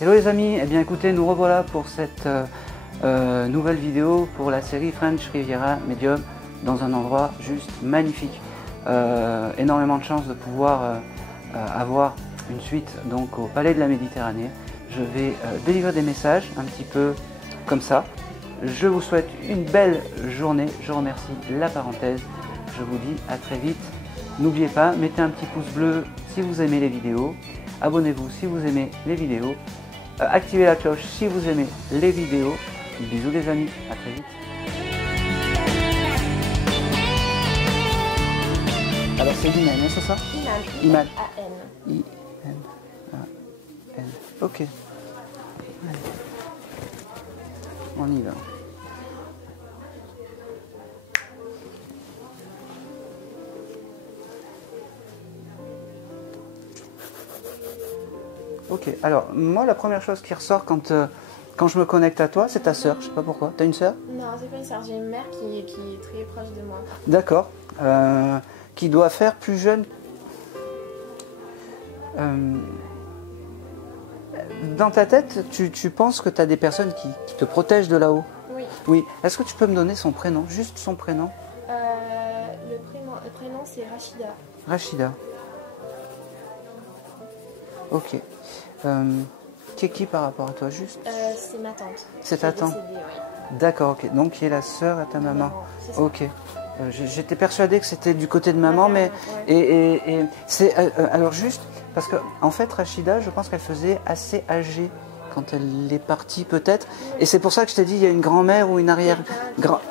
Hello les amis, eh bien écoutez, nous revoilà pour cette nouvelle vidéo pour la série French Riviera Medium dans un endroit juste magnifique. Énormément de chance de pouvoir avoir une suite donc au Palais de la Méditerranée. Je vais délivrer des messages un petit peu comme ça. Je vous souhaite une belle journée, je remercie la parenthèse, je vous dis à très vite. N'oubliez pas, mettez un petit pouce bleu si vous aimez les vidéos, abonnez-vous si vous aimez les vidéos, activez la cloche si vous aimez les vidéos. Bisous les amis, à très vite. Alors c'est Iman, c'est ça? Iman. I-M-A-N. I-M-A-N. Ok. Allez. On y va. Ok, alors moi la première chose qui ressort quand je me connecte à toi, c'est ta sœur, je sais pas pourquoi. T'as une sœur? Non, c'est pas une sœur, j'ai une mère qui est très proche de moi. D'accord. Qui doit faire plus jeune. Dans ta tête, tu penses que tu as des personnes qui te protègent de là-haut? Oui. Oui. Est-ce que tu peux me donner son prénom? Juste son prénom? Le prénom c'est Rachida. Rachida. Ok. Qui est qui par rapport à toi, juste? C'est ma tante. C'est ta tante? Décédée, oui. D'accord, ok. Donc qui est la sœur à ta maman? C'est ça. Ok. J'étais persuadée que c'était du côté de maman, mais ouais. et c'est alors juste parce que en fait Rachida, je pense qu'elle faisait assez âgée quand elle est partie peut-être, et c'est pour ça que je t'ai dit il y a une grand-mère ou une arrière.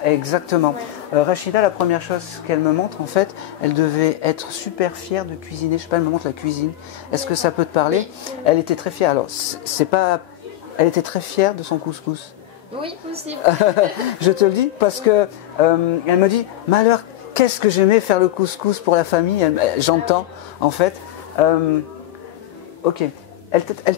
Exactement. Ouais. Rachida, la première chose qu'elle me montre en fait, elle devait être super fière de cuisiner. Je sais pas, elle me montre la cuisine. Est-ce que ça peut te parler? Elle était très fière. Alors c'est pas, elle était très fière de son couscous. Oui, possible. Je te le dis parce que elle me dit, malheur, qu'est-ce que j'aimais faire le couscous pour la famille. J'entends en fait. Ok.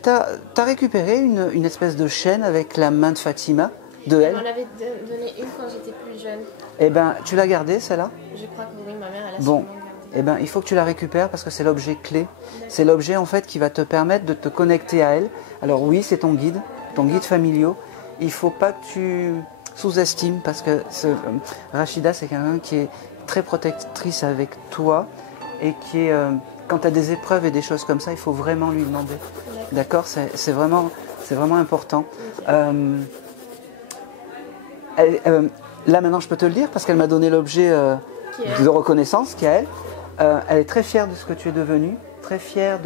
T'as récupéré une espèce de chaîne avec la main de Fatima, de Elle elle. m'en avait donné une quand j'étais plus jeune. Eh ben, tu l'as gardée celle-là? Je crois que oui, ma mère elle a Bon. sûrement gardé. Eh ben, il faut que tu la récupères parce que c'est l'objet clé. C'est l'objet en fait qui va te permettre de te connecter à elle. Alors oui, c'est ton guide familial. Il faut pas que tu sous-estimes parce que Rachida, c'est quelqu'un qui est très protectrice avec toi et qui est, quand tu as des épreuves et des choses comme ça, il faut vraiment lui demander. D'accord? C'est vraiment important. Là maintenant, je peux te le dire parce qu'elle m'a donné l'objet de reconnaissance qui est elle. Elle est très fière de ce que tu es devenu, très fière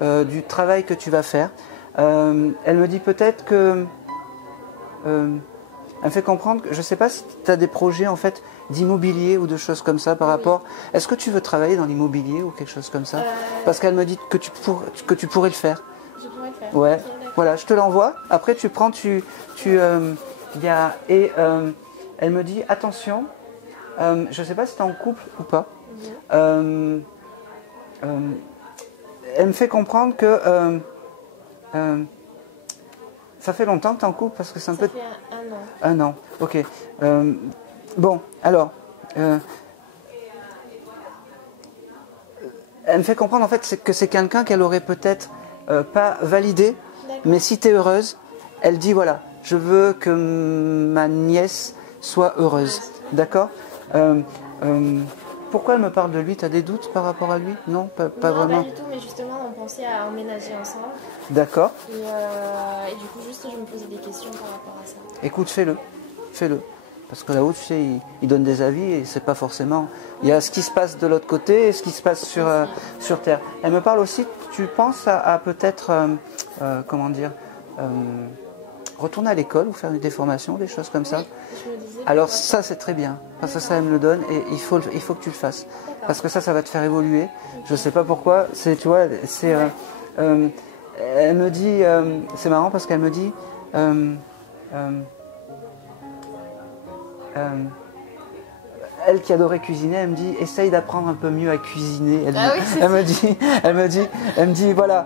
du travail que tu vas faire. Elle me dit peut-être que... elle me fait comprendre que je ne sais pas si tu as des projets en fait d'immobilier ou de choses comme ça par rapport... Est-ce que tu veux travailler dans l'immobilier ou quelque chose comme ça? Parce qu'elle me dit que tu pourrais le faire. Je pourrais le faire. Ouais, Okay, voilà, je te l'envoie. Après tu prends, elle me dit attention, je ne sais pas si tu es en couple ou pas. Elle me fait comprendre que ça fait longtemps que tu es en couple parce que c'est un peu... Ça fait un an. Un an, ok. Bon, alors, elle me fait comprendre en fait que c'est quelqu'un qu'elle aurait peut-être pas validé, mais si tu es heureuse, elle dit voilà, je veux que ma nièce soit heureuse. D'accord? Pourquoi elle me parle de lui? Tu as des doutes par rapport à lui? Non, pas vraiment. Pas du tout, mais justement, on pensait à emménager ensemble. D'accord. Et du coup, juste, je me posais des questions par rapport à ça. Écoute, fais-le. Parce que là-haut, tu sais, il donne des avis et c'est pas forcément... Il y a ce qui se passe de l'autre côté et ce qui se passe sur Terre. Elle me parle aussi, tu penses à peut-être, comment dire, retourner à l'école ou faire des formations, des choses comme ça. Je me disais, Alors ça, c'est très bien, parce que ça, elle me le donne et il faut que tu le fasses. Parce que ça va te faire évoluer. Je sais pas pourquoi, tu vois, elle me dit, c'est marrant parce qu'elle me dit... elle qui adorait cuisiner, elle me dit essaye d'apprendre un peu mieux à cuisiner. Elle me dit voilà,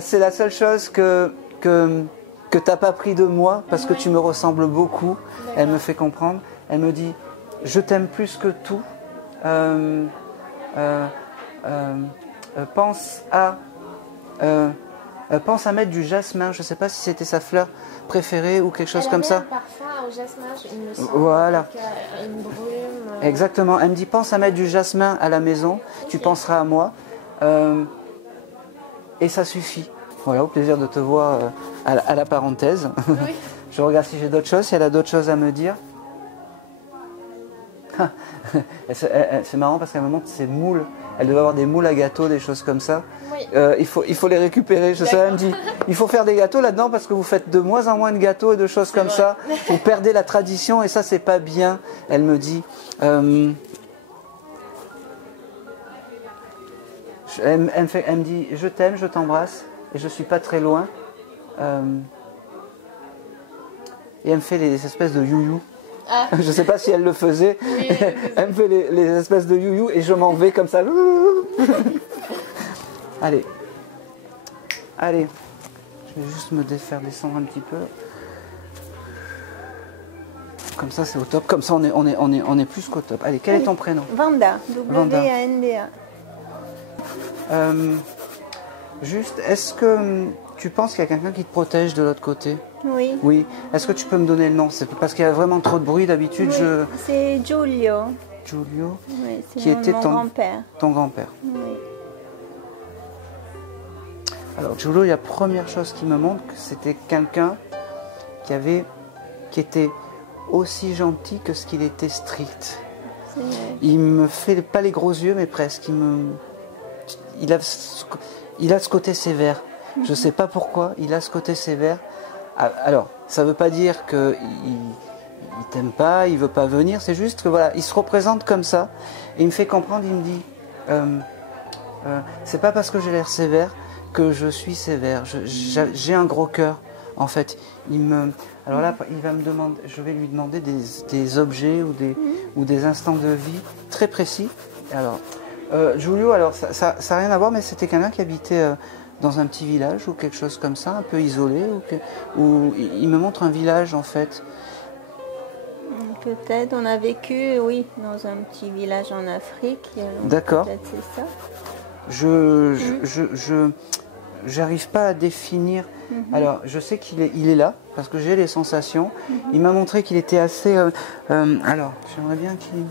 c'est la seule chose que t'as pas pris de moi parce que tu me ressembles beaucoup. Elle me fait comprendre. Elle me dit je t'aime plus que tout. Pense à pense à mettre du jasmin. Je ne sais pas si c'était sa fleur préférée ou quelque chose comme ça. Un parfum au jasmin, il me semble. Voilà. Avec, une brume. Exactement. Elle me dit, pense à mettre du jasmin à la maison. Okay. Tu penseras à moi. Et ça suffit. Voilà, au plaisir de te voir à la parenthèse. Oui. Je regarde si j'ai d'autres choses, si elle a d'autres choses à me dire. C'est marrant parce qu'elle me montre ses moules. Elle devait avoir des moules à gâteaux, des choses comme ça. Oui. Il faut les récupérer. Je sais, elle me dit, il faut faire des gâteaux là-dedans parce que vous faites de moins en moins de gâteaux et de choses comme ça. Vous perdez la tradition et ça, c'est pas bien. Elle me dit. Elle me dit, je t'aime, je t'embrasse et je suis pas très loin. Et elle me fait les espèces de you-you. Ah. Je ne sais pas si elle le faisait. Oui, elle me fait les espèces de you-you et je m'en vais comme ça. Allez. Allez. Je vais juste me faire descendre un petit peu. Comme ça, c'est au top. Comme ça, on est plus qu'au top. Allez, quel est ton prénom? Vanda. W-A-N-D-A. Juste, est-ce que tu penses qu'il y a quelqu'un qui te protège de l'autre côté? Oui. Oui. Est-ce que tu peux me donner le nom? C'est parce qu'il y a vraiment trop de bruit d'habitude. Oui. C'est Giulio. Giulio. Oui, c'est qui était mon grand-père. Ton grand-père. Oui. Alors Giulio, la première chose qui me montre, c'était quelqu'un qui était aussi gentil que ce qu'il était strict. Il me fait pas les gros yeux, mais presque. Il a ce côté sévère. Je ne sais pas pourquoi, il a ce côté sévère. Alors, ça ne veut pas dire qu'il ne t'aime pas, il ne veut pas venir, c'est juste que voilà, il se représente comme ça. Et il me fait comprendre, il me dit, c'est pas parce que j'ai l'air sévère que je suis sévère. J'ai un gros cœur, en fait. Alors là, il va me demander, je vais lui demander des objets ou des instants de vie très précis. Alors, Giulio, alors ça n'a rien à voir, mais c'était quelqu'un qui habitait dans un petit village ou quelque chose comme ça, un peu isolé, ou il me montre un village en fait. Peut-être, on a vécu, oui, dans un petit village en Afrique. D'accord. Peut-être c'est ça. J'arrive pas à définir. Alors, je sais qu'il est là, parce que j'ai les sensations. Il m'a montré qu'il était assez... alors, j'aimerais bien qu'il...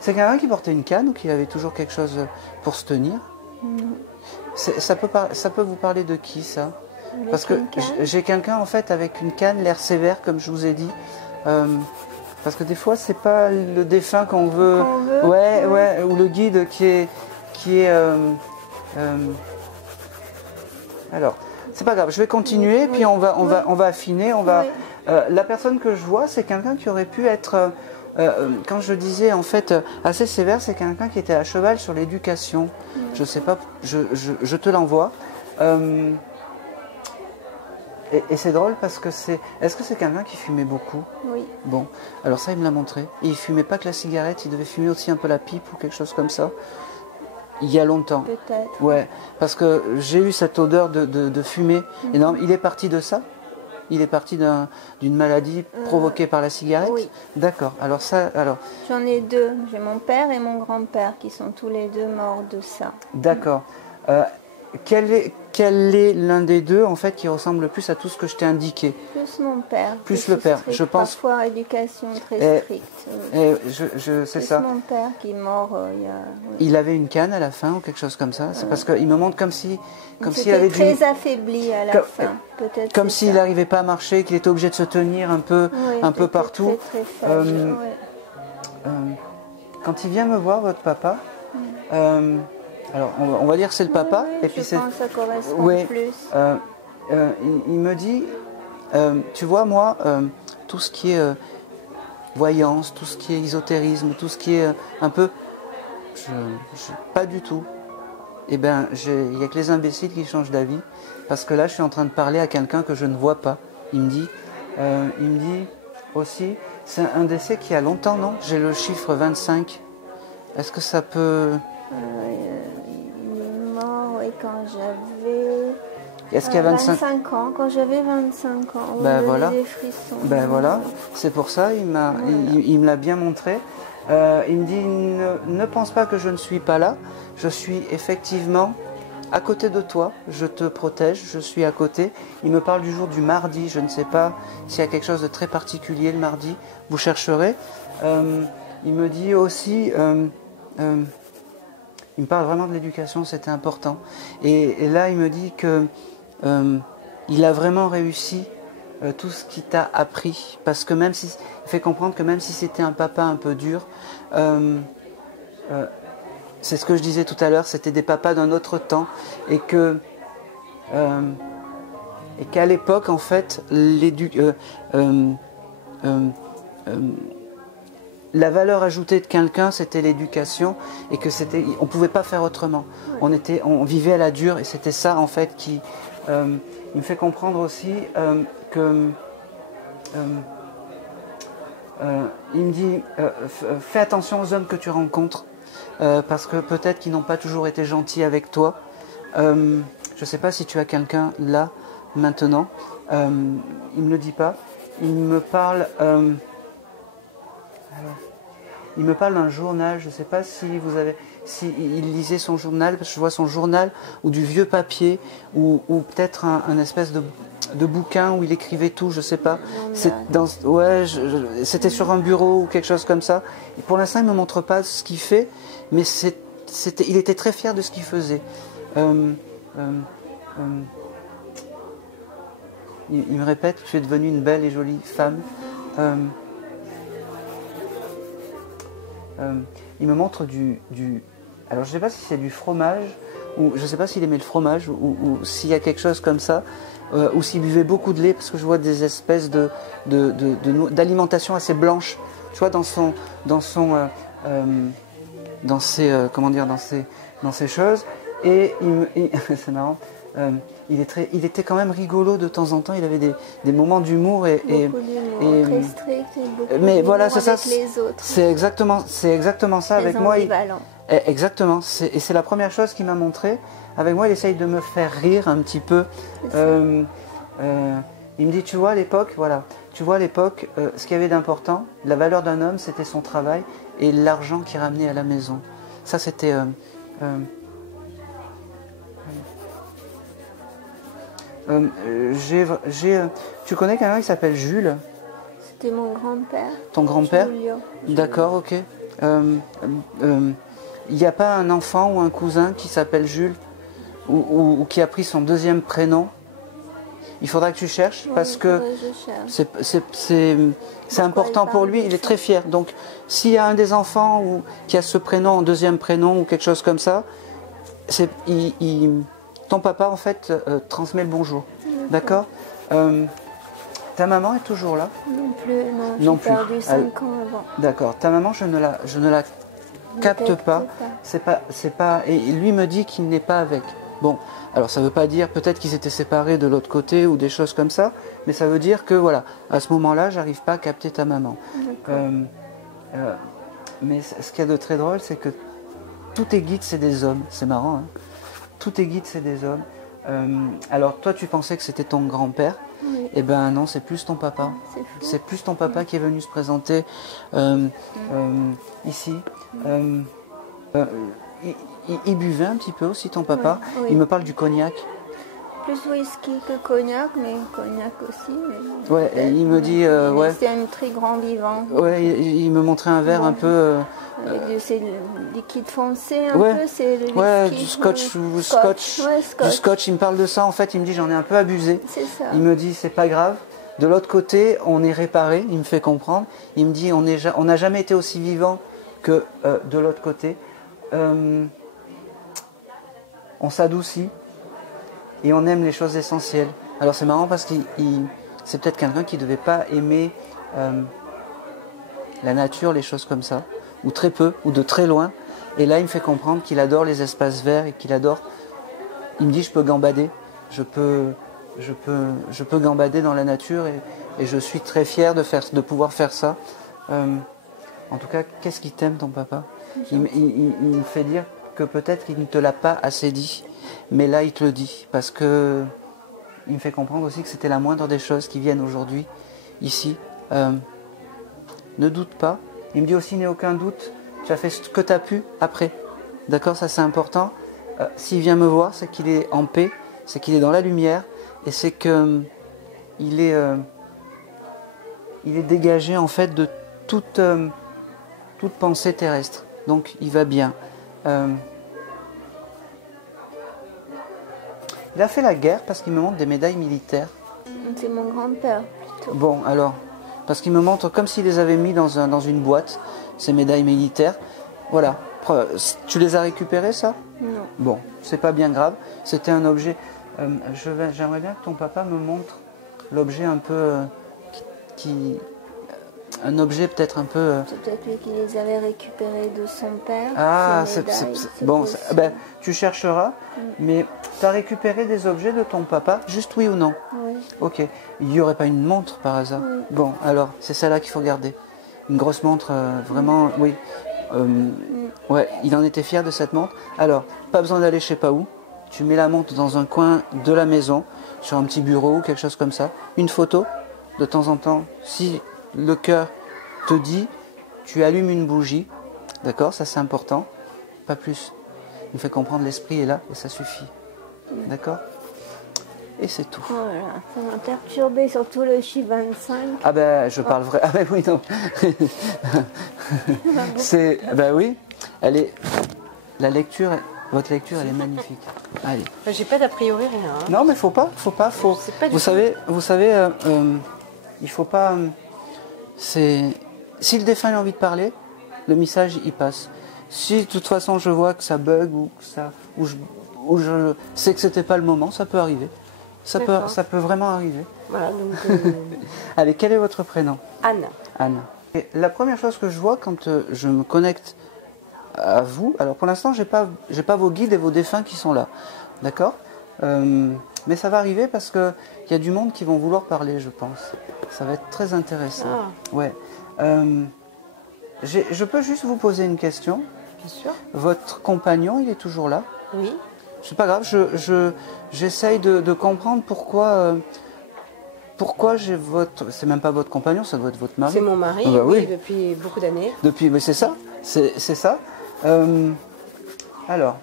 C'est quelqu'un qui portait une canne ou qu'il avait toujours quelque chose pour se tenir? Ça peut vous parler de qui, ça? Parce que j'ai quelqu'un, en fait, avec une canne, l'air sévère, comme je vous ai dit. Parce que des fois, c'est pas le défunt qu'on veut. Ouais, ou le guide qui est alors, c'est pas grave, je vais continuer, puis on va affiner. La personne que je vois, c'est quelqu'un qui aurait pu être... quand je disais en fait assez sévère, c'est quelqu'un qui était à cheval sur l'éducation. Je sais pas, je te l'envoie. Et c'est drôle parce que est-ce que c'est quelqu'un qui fumait beaucoup? Oui. Bon, alors ça il me l'a montré. Et il fumait pas que la cigarette, il devait fumer aussi un peu la pipe ou quelque chose comme ça. Il y a longtemps. Peut-être. Ouais, parce que j'ai eu cette odeur de fumée énorme. Il est parti de ça? Il est parti d'une maladie provoquée par la cigarette? Oui. D'accord. Alors. J'en ai deux. J'ai mon père et mon grand-père qui sont tous les deux morts de ça. D'accord. Quel est l'un des deux en fait qui ressemble le plus à tout ce que je t'ai indiqué? Plus mon père. Plus le père. Strict, je pense. Parfois éducation très stricte. C'est ça. Plus mon père qui est mort il y a. Oui. Il avait une canne à la fin ou quelque chose comme ça. C'est parce qu'il me montre comme s'il avait très affaibli à la fin. Peut-être. Comme s'il n'arrivait pas à marcher, qu'il était obligé de se tenir un peu partout. Très faible, quand il vient me voir, votre papa. Alors, on va dire que c'est le papa. Oui, et puis je pense que ça correspond plus. Il me dit, tu vois, moi, tout ce qui est voyance, tout ce qui est ésotérisme, tout ce qui est un peu... pas du tout. Eh bien, il n'y a que les imbéciles qui changent d'avis. Parce que là, je suis en train de parler à quelqu'un que je ne vois pas. Il me dit aussi, c'est un décès qui a longtemps, non? J'ai le chiffre 25. Est-ce que ça peut... il est mort quand j'avais... Est-ce qu'il y a 25 ans, quand j'avais 25 ans, voilà. Des frissons. Voilà, c'est pour ça, il me l'a bien montré. Il me dit, ne pense pas que je ne suis pas là, je suis effectivement à côté de toi, je te protège, je suis à côté. Il me parle du jour du mardi, je ne sais pas s'il y a quelque chose de très particulier le mardi, vous chercherez. Il me dit aussi, il me parle vraiment de l'éducation, c'était important. Et là, il me dit que il a vraiment réussi tout ce qu'il t'a appris. Parce que même si, il fait comprendre que même si c'était un papa un peu dur, c'est ce que je disais tout à l'heure, c'était des papas d'un autre temps. Et qu'à l'époque, en fait, la valeur ajoutée de quelqu'un, c'était l'éducation, et que on pouvait pas faire autrement. On vivait à la dure, et c'était ça en fait qui il me fait comprendre aussi que il me dit fais attention aux hommes que tu rencontres parce que peut-être qu'ils n'ont pas toujours été gentils avec toi. Je ne sais pas si tu as quelqu'un là maintenant. Il ne me le dit pas. Il me parle. Il me parle d'un journal, je ne sais pas si il lisait son journal, parce que je vois son journal, ou du vieux papier, ou peut-être un espèce de bouquin où il écrivait tout, je ne sais pas. C'était sur un bureau ou quelque chose comme ça. Et pour l'instant, il ne me montre pas ce qu'il fait, mais il était très fier de ce qu'il faisait. Il me répète que tu es devenue une belle et jolie femme. Il me montre alors je ne sais pas si c'est du fromage, ou je ne sais pas s'il aimait le fromage, ou s'il y a quelque chose comme ça, ou s'il buvait beaucoup de lait, parce que je vois des espèces d'alimentation assez blanche, tu vois, dans ces choses. Et c'est marrant. Il était quand même rigolo de temps en temps. Il avait des moments d'humour très strict et beaucoup mais voilà, c'est ça. Avec les autres. C'est exactement ça très avec moi. Exactement. Et c'est la première chose qu'il m'a montré. Avec moi, il essaye de me faire rire un petit peu. Il me dit, tu vois, à l'époque, ce qu'il y avait d'important, la valeur d'un homme, c'était son travail et l'argent qu'il ramenait à la maison. Ça, c'était. Tu connais quelqu'un qui s'appelle Jules? C'était mon grand-père. Ton grand-père? Julio. D'accord, ok. Il n'y a pas un enfant ou un cousin qui s'appelle Jules ou qui a pris son deuxième prénom? Il faudra que tu cherches parce que c'est important pour lui, il est très fier. Donc s'il y a un des enfants qui a ce prénom en deuxième prénom ou quelque chose comme ça, ton papa en fait transmet le bonjour. D'accord. Ta maman est toujours là? Non plus, non. J'ai perdu 5 ans avant. D'accord. Ta maman, je ne la capte pas. C'est pas. Et lui me dit qu'il n'est pas avec. Bon, alors ça ne veut pas dire peut-être qu'ils étaient séparés de l'autre côté ou des choses comme ça, mais ça veut dire que voilà, à ce moment-là, j'arrive pas à capter ta maman. Mais ce qu'il y a de très drôle, c'est que tous tes guides, c'est des hommes. C'est marrant, hein. Tous tes guides, c'est des hommes. Alors toi, tu pensais que c'était ton grand-père. Oui. Eh ben non, c'est plus ton papa. C'est plus ton papa qui est venu se présenter ici. Il buvait un petit peu aussi, ton papa. Oui. Il me parle du cognac. Plus whisky que cognac, mais cognac aussi. Ouais, et il me dit... c'est un très grand vivant. Ouais, il me montrait un verre un peu... Avec c'est le liquide foncé un peu, c'est le whisky. Du scotch. Du scotch, il me parle de ça. En fait, il me dit j'en ai un peu abusé. C'est ça. Il me dit c'est pas grave. De l'autre côté, on est réparé, il me fait comprendre. Il me dit on n'a jamais été aussi vivant que de l'autre côté. On s'adoucit et on aime les choses essentielles. Alors c'est marrant parce que c'est peut-être quelqu'un qui ne devait pas aimer la nature, les choses comme ça, ou très peu, ou de très loin. Et là, il me fait comprendre qu'il adore les espaces verts et qu'il adore... Il me dit, je peux gambader, je peux gambader dans la nature et je suis très fier de pouvoir faire ça. En tout cas, qu'est-ce qu'il t'aime, ton papa? Il me fait dire que peut-être qu'il ne te l'a pas assez dit, mais là, il te le dit, parce que il me fait comprendre aussi que c'était la moindre des choses qui viennent aujourd'hui, ici. Ne doute pas. Il me dit aussi, n'aie aucun doute, tu as fait ce que tu as pu après. D'accord, ça c'est important. s'il vient me voir, c'est qu'il est en paix, c'est qu'il est dans la lumière, et c'est que il est dégagé en fait de toute pensée terrestre. Donc il va bien. Il a fait la guerre parce qu'il me montre des médailles militaires. C'est mon grand-père plutôt. Bon, alors, parce qu'il me montre comme s'il les avait mis dans une boîte, ces médailles militaires. Voilà. Tu les as récupérées, ça? Non. Bon, c'est pas bien grave. C'était un objet. J'aimerais bien que ton papa me montre l'objet un peu un objet peut-être un peu. C'est peut-être lui qui les avait récupérés de son père. Ah, ces médailles, bon. possible. Ben, tu chercheras, mais tu as récupéré des objets de ton papa, juste oui ou non? Oui. Ok. Il n'y aurait pas une montre par hasard? Oui. Bon, alors, c'est celle-là qu'il faut garder. Une grosse montre, vraiment, oui. Ouais, il en était fier de cette montre. Alors, pas besoin d'aller je sais pas où. Tu mets la montre dans un coin de la maison, sur un petit bureau ou quelque chose comme ça. Une photo, de temps en temps. Si le cœur te dit, tu allumes une bougie. D'accord? Ça, c'est important. Pas plus. Il nous fait comprendre l'esprit est là et ça suffit. D'accord? Et c'est tout. Voilà, ça m'a perturbé, surtout le chiffre 25. Ah ben, je parle vrai. Ah ben oui, non. C'est, ben oui, la lecture, votre lecture, elle est magnifique. Allez. J'ai pas d'a priori rien. Hein. Non, mais faut pas. C'est pas du Vous tout. savez, il faut pas. Si le défunt a envie de parler, le message il passe. Si de toute façon je vois que ça bug ou que ça, ou je sais que c'était pas le moment, ça peut arriver. Ça peut vraiment arriver. Voilà, donc Allez, quel est votre prénom? Anne. Anne. Et la première chose que je vois quand je me connecte à vous, alors pour l'instant j'ai pas vos guides et vos défunts qui sont là, d'accord? Mais ça va arriver parce que il y a du monde qui vont vouloir parler, je pense. Ça va être très intéressant. Ah. Ouais. Je peux juste vous poser une question. Bien sûr. Votre compagnon, il est toujours là? Oui. C'est pas grave. J'essaye de comprendre pourquoi j'ai votre. C'est même pas votre compagnon, ça doit être votre mari. C'est mon mari, Ah bah oui. depuis beaucoup d'années. Mais c'est ça, c'est ça. Alors,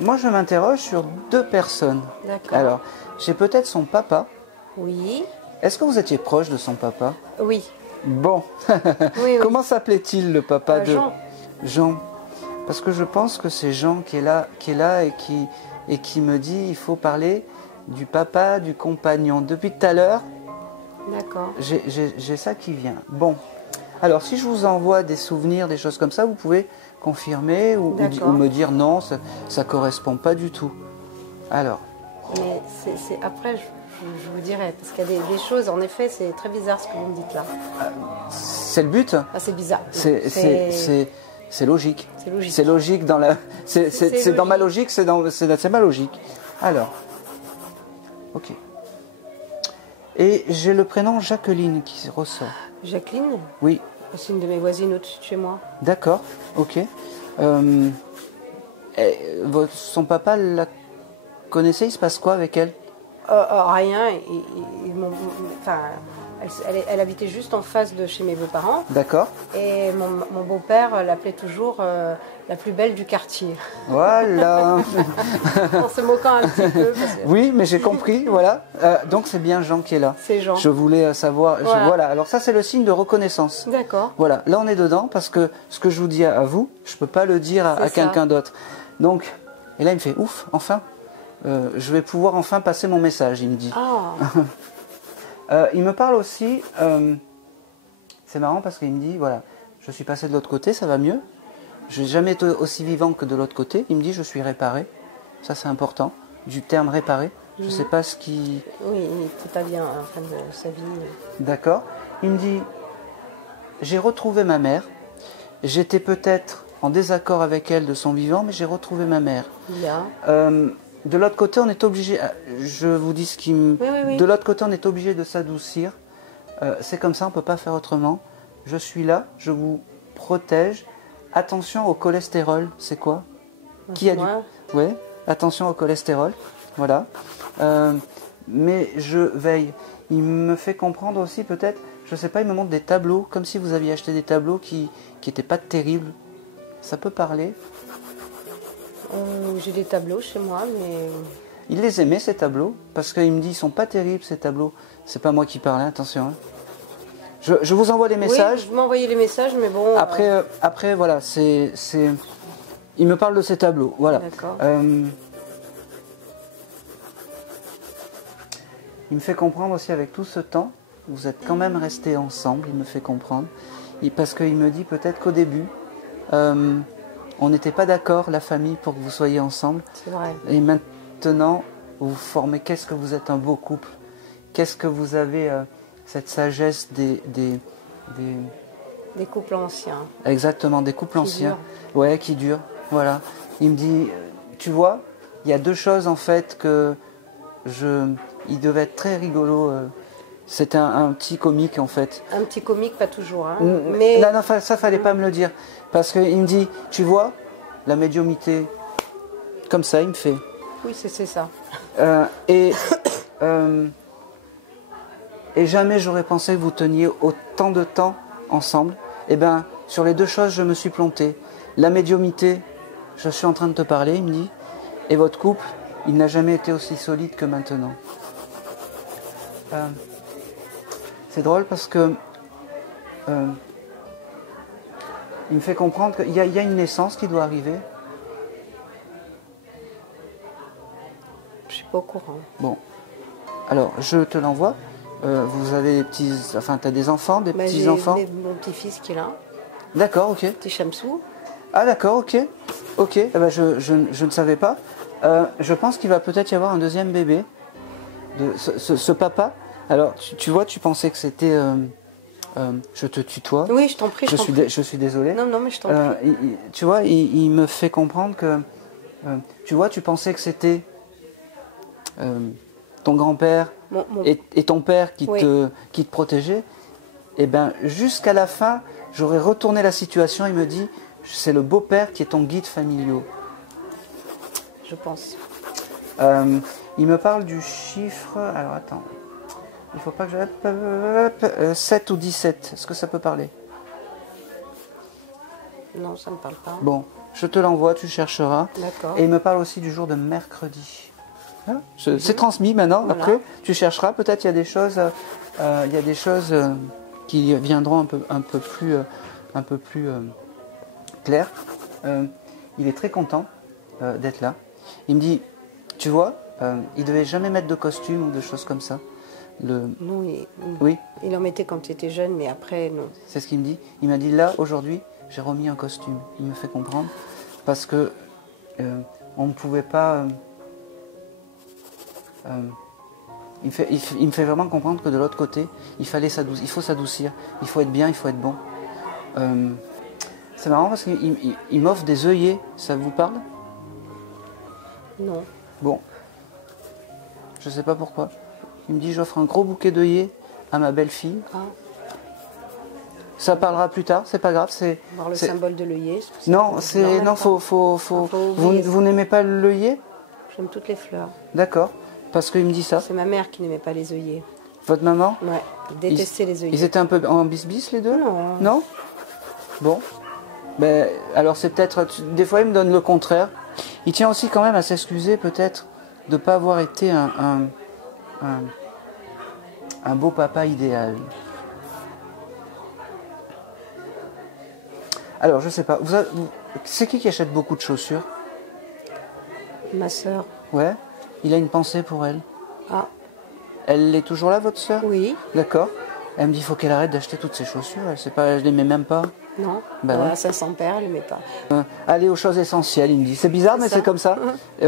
moi je m'interroge sur deux personnes. D'accord. Alors, j'ai peut-être son papa. Oui. Est-ce que vous étiez proche de son papa? Oui. Bon. Oui. Comment s'appelait-il le papa de Jean. Jean. Parce que je pense que c'est Jean qui est là et qui me dit il faut parler du papa, du compagnon. Depuis tout à l'heure, D'accord. j'ai ça qui vient. Bon. Alors, si je vous envoie des souvenirs, des choses comme ça, vous pouvez confirmer ou me dire non, ça ne correspond pas du tout. Alors. Mais après, je vous dirai, parce qu'il y a des choses, en effet, c'est très bizarre ce que vous me dites là. C'est le but. Ah, c'est bizarre. C'est logique. C'est logique. C'est logique dans la. C'est dans ma logique, c'est ma logique. Alors. Ok. Et j'ai le prénom Jacqueline qui ressort. Jacqueline? Oui. C'est une de mes voisines au-dessus de chez moi. D'accord. Ok. Son papa la connaissait, il se passe quoi avec elle? Rien. Elle habitait juste en face de chez mes beaux-parents. D'accord. Et mon beau-père l'appelait toujours la plus belle du quartier. Voilà. En se moquant un petit peu. Parce que Oui, mais j'ai compris, voilà. Donc c'est bien Jean qui est là. c'est Jean. Je voulais savoir. Voilà. Voilà. Alors ça c'est le signe de reconnaissance. D'accord. Voilà. Là on est dedans parce que ce que je vous dis à vous, je peux pas le dire à C'est ça. quelqu'un d'autre. Donc, et là il me fait ouf, enfin. Je vais pouvoir enfin passer mon message, il me dit. Ah. Il me parle aussi, c'est marrant parce qu'il me dit, voilà, je suis passé de l'autre côté, ça va mieux. Je n'ai jamais été aussi vivant que de l'autre côté. Il me dit, je suis réparé. Ça c'est important, du terme réparé. Je ne sais pas ce qui... Oui, il n'était pas bien en fin de sa vie. D'accord. Il me dit, j'ai retrouvé ma mère. J'étais peut-être en désaccord avec elle de son vivant, mais j'ai retrouvé ma mère. Bien. De l'autre côté, on est obligé, je vous dis ce qui me... Oui. De l'autre côté, on est obligé de s'adoucir. C'est comme ça, on ne peut pas faire autrement. Je suis là, je vous protège. Attention au cholestérol, c'est quoi? Qui a du... Ouais, attention au cholestérol, voilà. Mais je veille. Il me fait comprendre aussi peut-être, je sais pas, il me montre des tableaux, comme si vous aviez acheté des tableaux qui n'étaient pas terribles. Ça peut parler. J'ai des tableaux chez moi, mais... Il les aimait, ces tableaux, parce qu'il me dit, ils sont pas terribles, ces tableaux. C'est pas moi qui parlais, attention. Hein. Je vous envoie les messages. Oui, je m'envoyais les messages, mais bon... Après voilà, c'est... Il me parle de ces tableaux, voilà. D'accord. Il me fait comprendre aussi, avec tout ce temps, vous êtes quand même restés ensemble, il me fait comprendre. Parce qu'il me dit peut-être qu'au début, on n'était pas d'accord, la famille, pour que vous soyez ensemble. C'est vrai. Et maintenant, vous formez, qu'est-ce que vous êtes un beau couple. Qu'est-ce que vous avez, cette sagesse des couples anciens. Exactement, des couples anciens. Durent. Ouais, qui durent. Voilà. Il me dit, tu vois, il y a deux choses en fait que il devait être très rigolo. C'était un petit comique en fait. Un petit comique, pas toujours. Hein. Mais... Non, ça fallait pas me le dire. Parce qu'il me dit, tu vois, la médiumnité, comme ça, il me fait. Oui, c'est ça. Et jamais j'aurais pensé que vous teniez autant de temps ensemble. Eh bien, sur les deux choses, je me suis planté. La médiumité, je suis en train de te parler, il me dit. Et votre couple, il n'a jamais été aussi solide que maintenant. C'est drôle parce que il me fait comprendre qu'il y a une naissance qui doit arriver. Je suis pas au courant. Bon, alors je te l'envoie. Vous avez des petits, enfin, tu as des enfants, des petits-enfants? J'ai mon petit-fils qui est là. D'accord, ok. Petit Chamsou. Ah d'accord, ok. Ok, eh ben, je ne savais pas. Je pense qu'il va peut-être y avoir un deuxième bébé. Ce papa. Alors, tu vois, tu pensais que c'était... je te tutoie. Oui, je t'en prie. Je suis désolé. Non, mais je t'en prie. Tu vois, il me fait comprendre que... tu vois, tu pensais que c'était ton grand-père et ton père qui te protégeaient. Et bien, jusqu'à la fin, j'aurais retourné la situation. Il me dit, c'est le beau-père qui est ton guide familial. Je pense. Il me parle du chiffre... Alors, attends. Il ne faut pas que je... 7 ou 17. Est-ce que ça peut parler? Non, ça ne me parle pas. Bon, je te l'envoie, tu chercheras. D'accord. Et il me parle aussi du jour de mercredi. Hein, c'est transmis maintenant. Voilà. Après, tu chercheras. Peut-être il y a des choses, qui viendront un peu plus claires. Il est très content d'être là. Il me dit, tu vois, il devait jamais mettre de costume ou de choses comme ça. Non, oui. Il en mettait quand il était jeune, mais après, non. C'est ce qu'il me dit. Il m'a dit, là, aujourd'hui, j'ai remis un costume. Il me fait comprendre. Parce que on ne pouvait pas... il me fait vraiment comprendre que de l'autre côté, il faut s'adoucir. Il faut être bien, il faut être bon. C'est marrant parce qu'il m'offre des œillets. Ça vous parle? Non. Bon. Je ne sais pas pourquoi. Il me dit, j'offre un gros bouquet d'œillets à ma belle-fille. Ah. Ça parlera plus tard, c'est pas grave. Voir le symbole de l'œillet. Non, vous n'aimez pas l'œillet? J'aime toutes les fleurs. D'accord, parce qu'il me dit ça. C'est ma mère qui n'aimait pas les œillets. Votre maman? Ouais, détestait les œillets. Ils étaient un peu en bis-bis les deux? Non. Non? Bon. Ben, alors c'est peut-être... Des fois il me donne le contraire. Il tient aussi quand même à s'excuser peut-être de ne pas avoir été un beau papa idéal. Alors, je sais pas. C'est qui achète beaucoup de chaussures? Ma sœur. Ouais. Il a une pensée pour elle. Ah. Elle est toujours là, votre sœur? Oui. D'accord. Elle me dit, il faut qu'elle arrête d'acheter toutes ces chaussures. Je les mets même pas. Non. Ben ouais. 500 paires, elle ne les met pas. Aller aux choses essentielles, il me dit. C'est bizarre, mais c'est comme ça. Et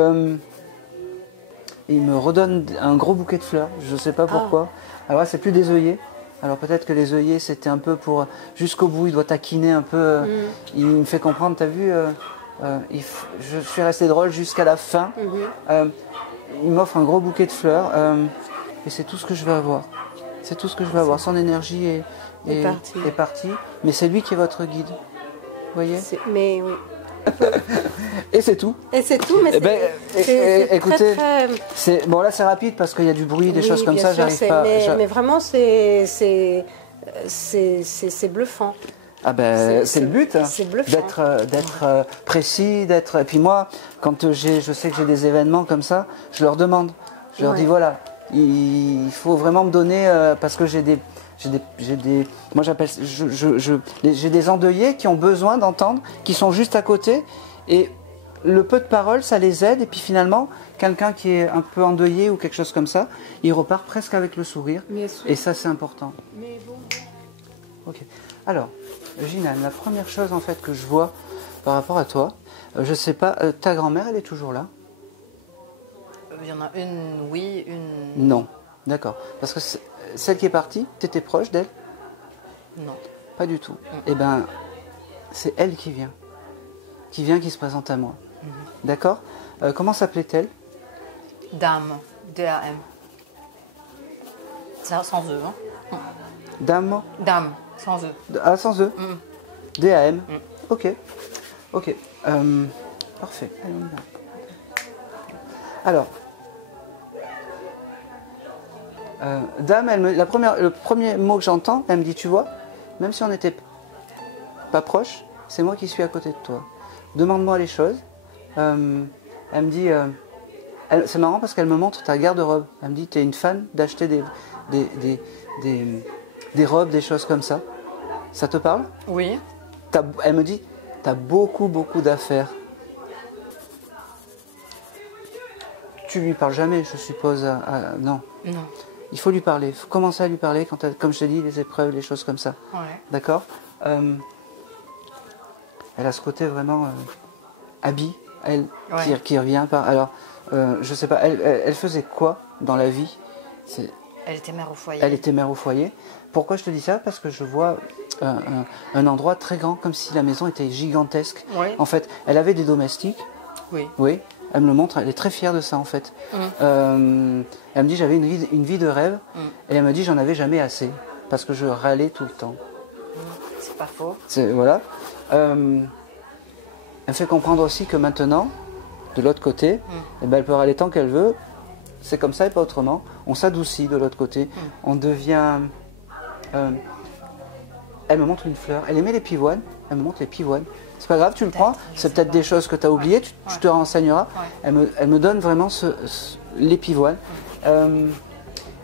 il me redonne un gros bouquet de fleurs. Je ne sais pas pourquoi. Alors là, c'est plus des œillets. Alors peut-être que les œillets, c'était un peu pour... Jusqu'au bout, il doit taquiner un peu. Il me fait comprendre, t'as vu, je suis resté drôle jusqu'à la fin. Il m'offre un gros bouquet de fleurs. Et c'est tout ce que je vais avoir. C'est tout ce que je vais avoir. Son énergie est partie. Mais c'est lui qui est votre guide. Vous voyez? Mais oui. Et c'est tout. Et c'est tout, mais écoutez, très... bon là c'est rapide parce qu'il y a du bruit, des choses comme ça, sûr, j'arrive pas. Mais vraiment c'est c'est bluffant. Ah ben, c'est le but, hein, c'est bluffant. d'être précis, d'être. Et puis moi, quand je sais que j'ai des événements comme ça, je leur demande. Je leur dis voilà, il faut vraiment me donner parce que j'ai des, moi j'appelle, j'ai des endeuillés qui ont besoin d'entendre, qui sont juste à côté, et le peu de paroles, ça les aide. Et puis finalement, quelqu'un qui est un peu endeuillé ou quelque chose comme ça, il repart presque avec le sourire. Et ça, c'est important. Mais bon. Ok. Alors, Gina, la première chose en fait que je vois par rapport à toi, je sais pas, ta grand-mère, elle est toujours là? Il y en a une, oui, une... Non. D'accord. Parce que celle qui est partie, tu étais proche d'elle? Non. Pas du tout. Eh ben, c'est elle qui vient, qui se présente à moi. D'accord. Comment s'appelait-elle? Dame, D-A-M. Ça, sans E, hein. Dame. Dame, sans E. Ah, sans E. D-A-M. Ok. Ok. Parfait. Allez, on y va. Alors, Dame, le premier mot que j'entends, elle me dit, tu vois, même si on n'était pas proche, c'est moi qui suis à côté de toi. Demande-moi les choses. Elle me dit, c'est marrant parce qu'elle me montre ta garde-robe. Elle me dit, tu es une fan d'acheter des robes, des choses comme ça. Ça te parle? Oui. Elle me dit, tu as beaucoup d'affaires. Tu lui parles jamais, je suppose. Non. Non. Il faut lui parler. Il faut commencer à lui parler quand comme je te dis, les épreuves, les choses comme ça. Ouais. D'accord. Elle a ce côté vraiment habit, elle, qui revient par. Alors, je sais pas, elle faisait quoi dans la vie? Elle était mère au foyer. Elle était mère au foyer. Pourquoi je te dis ça? Parce que je vois un endroit très grand, comme si la maison était gigantesque. Oui. En fait, elle avait des domestiques. Oui. Oui. Elle me le montre, elle est très fière de ça en fait. Elle me dit j'avais une vie de rêve et elle me dit j'en avais jamais assez parce que je râlais tout le temps. C'est pas faux. Voilà. Elle me fait comprendre aussi que maintenant, de l'autre côté, eh ben, elle peut râler tant qu'elle veut. C'est comme ça et pas autrement. On s'adoucit de l'autre côté. On devient... elle me montre une fleur. Elle aimait les pivoines. Elle me montre les pivoines. C'est pas grave, tu le prends. C'est peut-être des choses que tu as oubliées. Tu te renseigneras. Ouais. Elle me donne vraiment les pivoines. Elle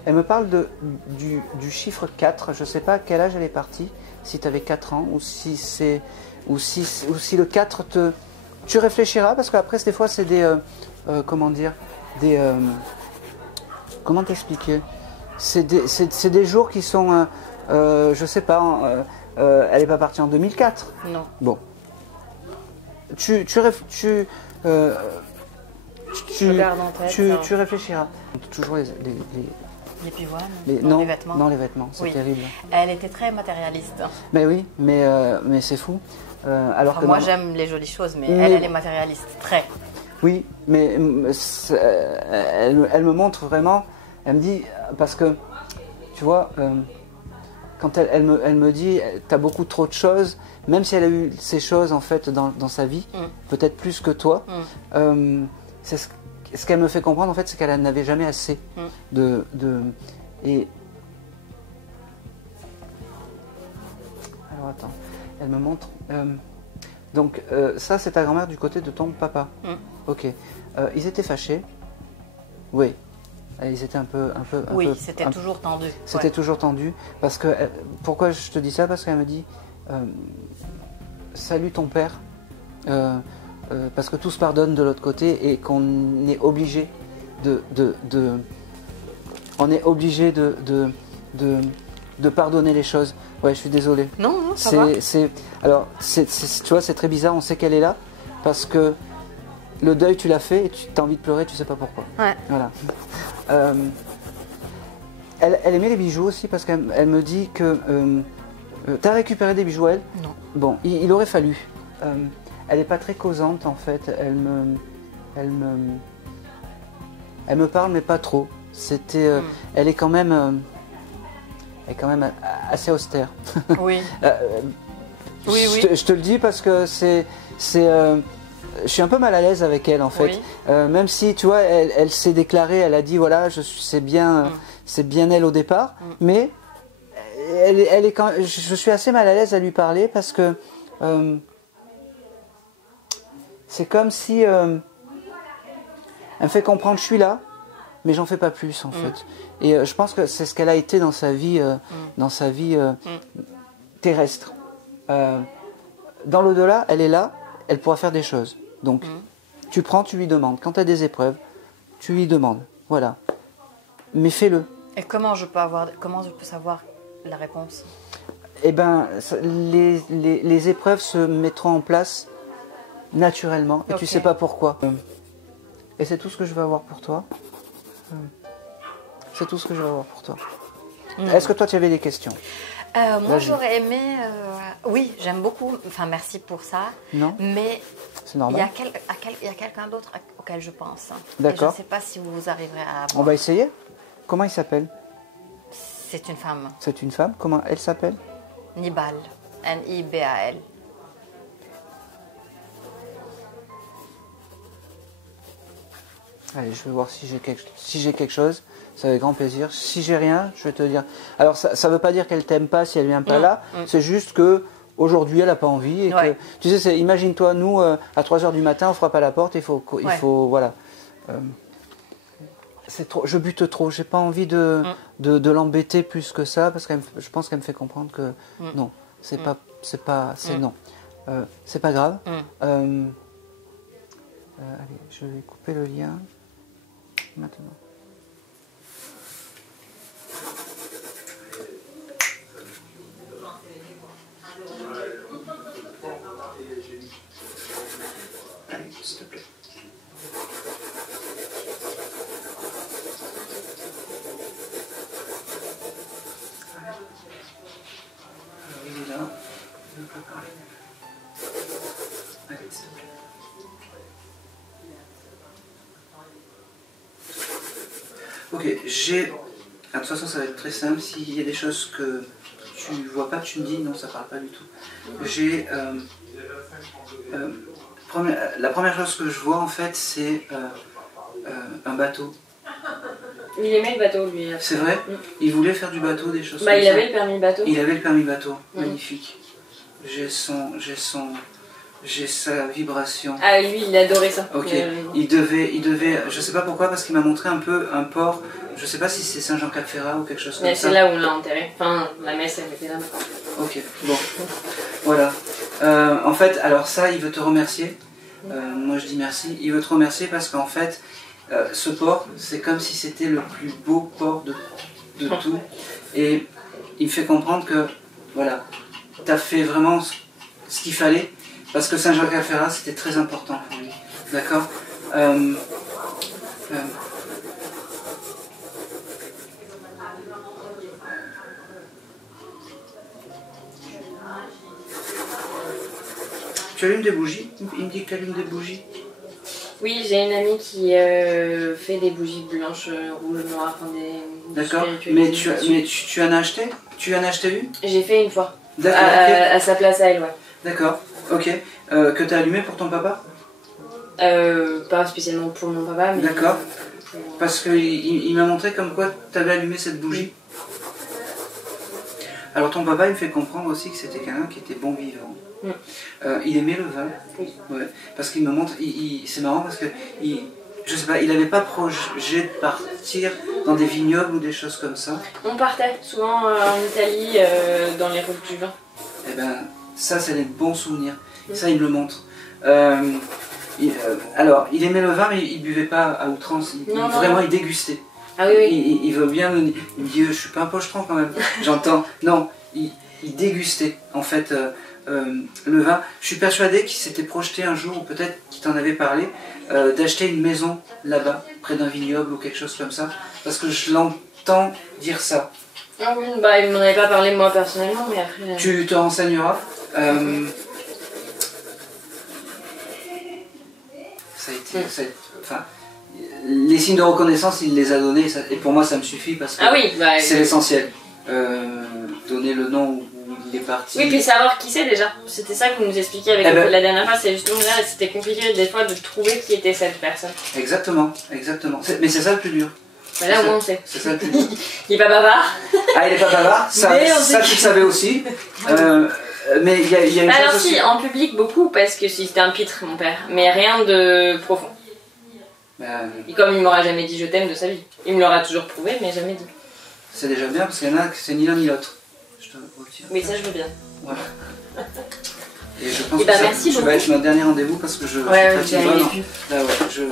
me parle du chiffre 4. Je ne sais pas à quel âge elle est partie. Si tu avais 4 ans ou si le 4 te... Tu réfléchiras parce qu'après, des fois, c'est des... comment dire? Comment t'expliquer? C'est des jours qui sont... je sais pas... elle n'est pas partie en 2004. Non. Bon. Tu réfléchiras. Toujours les pivoines, non, les vêtements. Non, les vêtements, c'est terrible. Elle était très matérialiste. Mais oui, mais c'est fou. Alors que moi, j'aime les jolies choses, mais elle est matérialiste, très. Oui, mais elle me montre vraiment, elle me dit, parce que, tu vois, quand elle me dit, tu as beaucoup trop de choses, même si elle a eu ces choses en fait dans sa vie, peut-être plus que toi, c'est ce qu'elle me fait comprendre en fait, c'est qu'elle n'avait jamais assez et alors attends, elle me montre donc ça c'est ta grand-mère du côté de ton papa. Ok. Ils étaient fâchés. Oui. Ils étaient un peu oui, c'était toujours tendu. C'était toujours tendu parce que pourquoi je te dis ça? Parce qu'elle me dit salue ton père. Parce que tout se pardonne de l'autre côté et qu'on est obligé de pardonner les choses. Ouais, je suis désolé. Non, ça va. Alors, tu vois, c'est très bizarre. On sait qu'elle est là parce que le deuil, tu l'as fait et tu as envie de pleurer, tu sais pas pourquoi. Ouais. Voilà. Elle aimait les bijoux aussi parce qu'elle me dit que tu as récupéré des bijoux, elle? Non. Bon, il aurait fallu. Elle n'est pas très causante en fait. Elle me parle mais pas trop. Elle est quand même assez austère. Oui. Oui. Je te le dis parce que je suis un peu mal à l'aise avec elle en fait. Oui. Même si tu vois, elle s'est déclarée, elle a dit voilà, c'est bien elle au départ, mais elle est quand, je suis assez mal à l'aise à lui parler parce que c'est comme si elle me fait comprendre je suis là, mais j'en fais pas plus en fait. Et je pense que c'est ce qu'elle a été dans sa vie, terrestre. Dans l'au-delà, elle est là, elle pourra faire des choses. Donc, tu prends, tu lui demandes. Quand tu as des épreuves, tu lui demandes. Voilà. Mais fais-le. Et comment je peux savoir la réponse? Eh bien, les épreuves se mettront en place naturellement et tu sais pas pourquoi. Et c'est tout ce que je veux avoir pour toi. C'est tout ce que je veux avoir pour toi. Est-ce que toi tu avais des questions? Moi j'aurais aimé... oui, j'aime beaucoup. Enfin, merci pour ça. Non. Mais c'est normal. Il y a quelqu'un d'autre auquel je pense. D'accord. Et je ne sais pas si vous arriverez à avoir. On va essayer. Comment il s'appelle? C'est une femme. C'est une femme. Comment elle s'appelle? Nibal. N-I-B-A-L. Allez, je vais voir si j'ai quelque chose. C'est avec grand plaisir. Si j'ai rien, je vais te dire. Alors, ça ne veut pas dire qu'elle t'aime pas si elle vient pas là. C'est juste que aujourd'hui, elle n'a pas envie. Et que, tu sais, imagine-toi, nous, à 3h du matin, on frappe à la porte. Il faut voilà. C'est trop. Je bute trop. J'ai pas envie de l'embêter plus que ça parce que je pense qu'elle me fait comprendre que non, c'est non. C'est pas grave. Allez, je vais couper le lien maintenant. Allez, s'il te plaît. Alors, il est là. Je peux parler. Allez, s'il te plaît. Ok, de toute façon, ça va être très simple. S'il y a des choses que tu vois pas, tu me dis non, ça parle pas du tout. J'ai. La première chose que je vois en fait, c'est un bateau. Il aimait le bateau, lui. C'est vrai? Il voulait faire du bateau, des choses comme il ça. avait le permis bateau. Il avait le permis bateau, magnifique. J'ai sa vibration. Ah, lui, il adorait ça. Ok, il devait, je sais pas pourquoi, parce qu'il m'a montré un peu un port, je sais pas si c'est Saint-Jean-Cap-Ferrat ou quelque chose comme ça. C'est là où on l'a enterré. Enfin, la messe, elle était là. Ok, bon, voilà. En fait, alors ça, il veut te remercier. Moi, je dis merci. Il veut te remercier parce qu'en fait, ce port, c'est comme si c'était le plus beau port de tout. Et il me fait comprendre que, voilà, tu as fait vraiment ce qu'il fallait. Parce que Saint-Jean-Cap-Ferrat, c'était très important pour lui. D'accord? Tu allumes des bougies? Il me dit que tu allumes des bougies. Oui, j'ai une amie qui fait des bougies blanches, rouges, noires, enfin des... D'accord, mais tu en as acheté? Tu en as acheté une? J'ai fait une fois. D'accord. À sa place à elle, ouais. D'accord, ok. Que tu as allumé pour ton papa? Pas spécialement pour mon papa, mais... D'accord. Parce qu'il m'a montré comme quoi tu avais allumé cette bougie. Alors ton papa, il me fait comprendre aussi que c'était quelqu'un qui était bon vivant. Il aimait le vin. Oui. Ouais. Parce qu'il me montre, c'est marrant parce que, je sais pas, il n'avait pas projet de partir dans des vignobles ou des choses comme ça. On partait souvent en Italie, dans les routes du vin. Eh ben, ça, c'est des bons souvenirs. Ça, il me le montre. Alors, il aimait le vin, mais il buvait pas à outrance. Il dégustait. Ah oui. Il veut bien me... Il me dit, je suis pas un pochetron quand même. J'entends. Non, il dégustait, en fait, le vin. Je suis persuadé qu'il s'était projeté un jour, ou peut-être qu'il t'en avait parlé, d'acheter une maison là-bas, près d'un vignoble ou quelque chose comme ça. Parce que je l'entends dire ça. Ah oui, il m'en avait pas parlé moi personnellement, mais après... Tu te renseigneras. Ça a été... Enfin, les signes de reconnaissance, il les a donnés, et pour moi ça me suffit parce que c'est l'essentiel. Donner le nom où il est parti. Oui, puis savoir qui c'est déjà. C'était ça que vous nous expliquiez avec la dernière fois, c'est justement là, c'était compliqué des fois de trouver qui était cette personne. Exactement, exactement. Mais c'est ça le plus dur. Bah là, au moins, on sait. C'est ça le public. Il est pas bavard. Ah, il est pas bavard, ça Mais on tu le savais aussi. Mais il y a une Alors chose si, aussi. en public, beaucoup, parce que c'était un pitre, mon père. Mais rien de profond. Et comme il m'aura jamais dit je t'aime de sa vie. Il me l'aura toujours prouvé, mais jamais dit. C'est déjà bien, parce qu'il y en a que c'est ni l'un ni l'autre. Je te retire. Mais ça, je veux bien. Voilà. Et je pense Et bah, que merci ça va beaucoup. être notre dernier rendez-vous parce que je Ouais, suis j'ai fatigué. vu. Là, ouais, je suis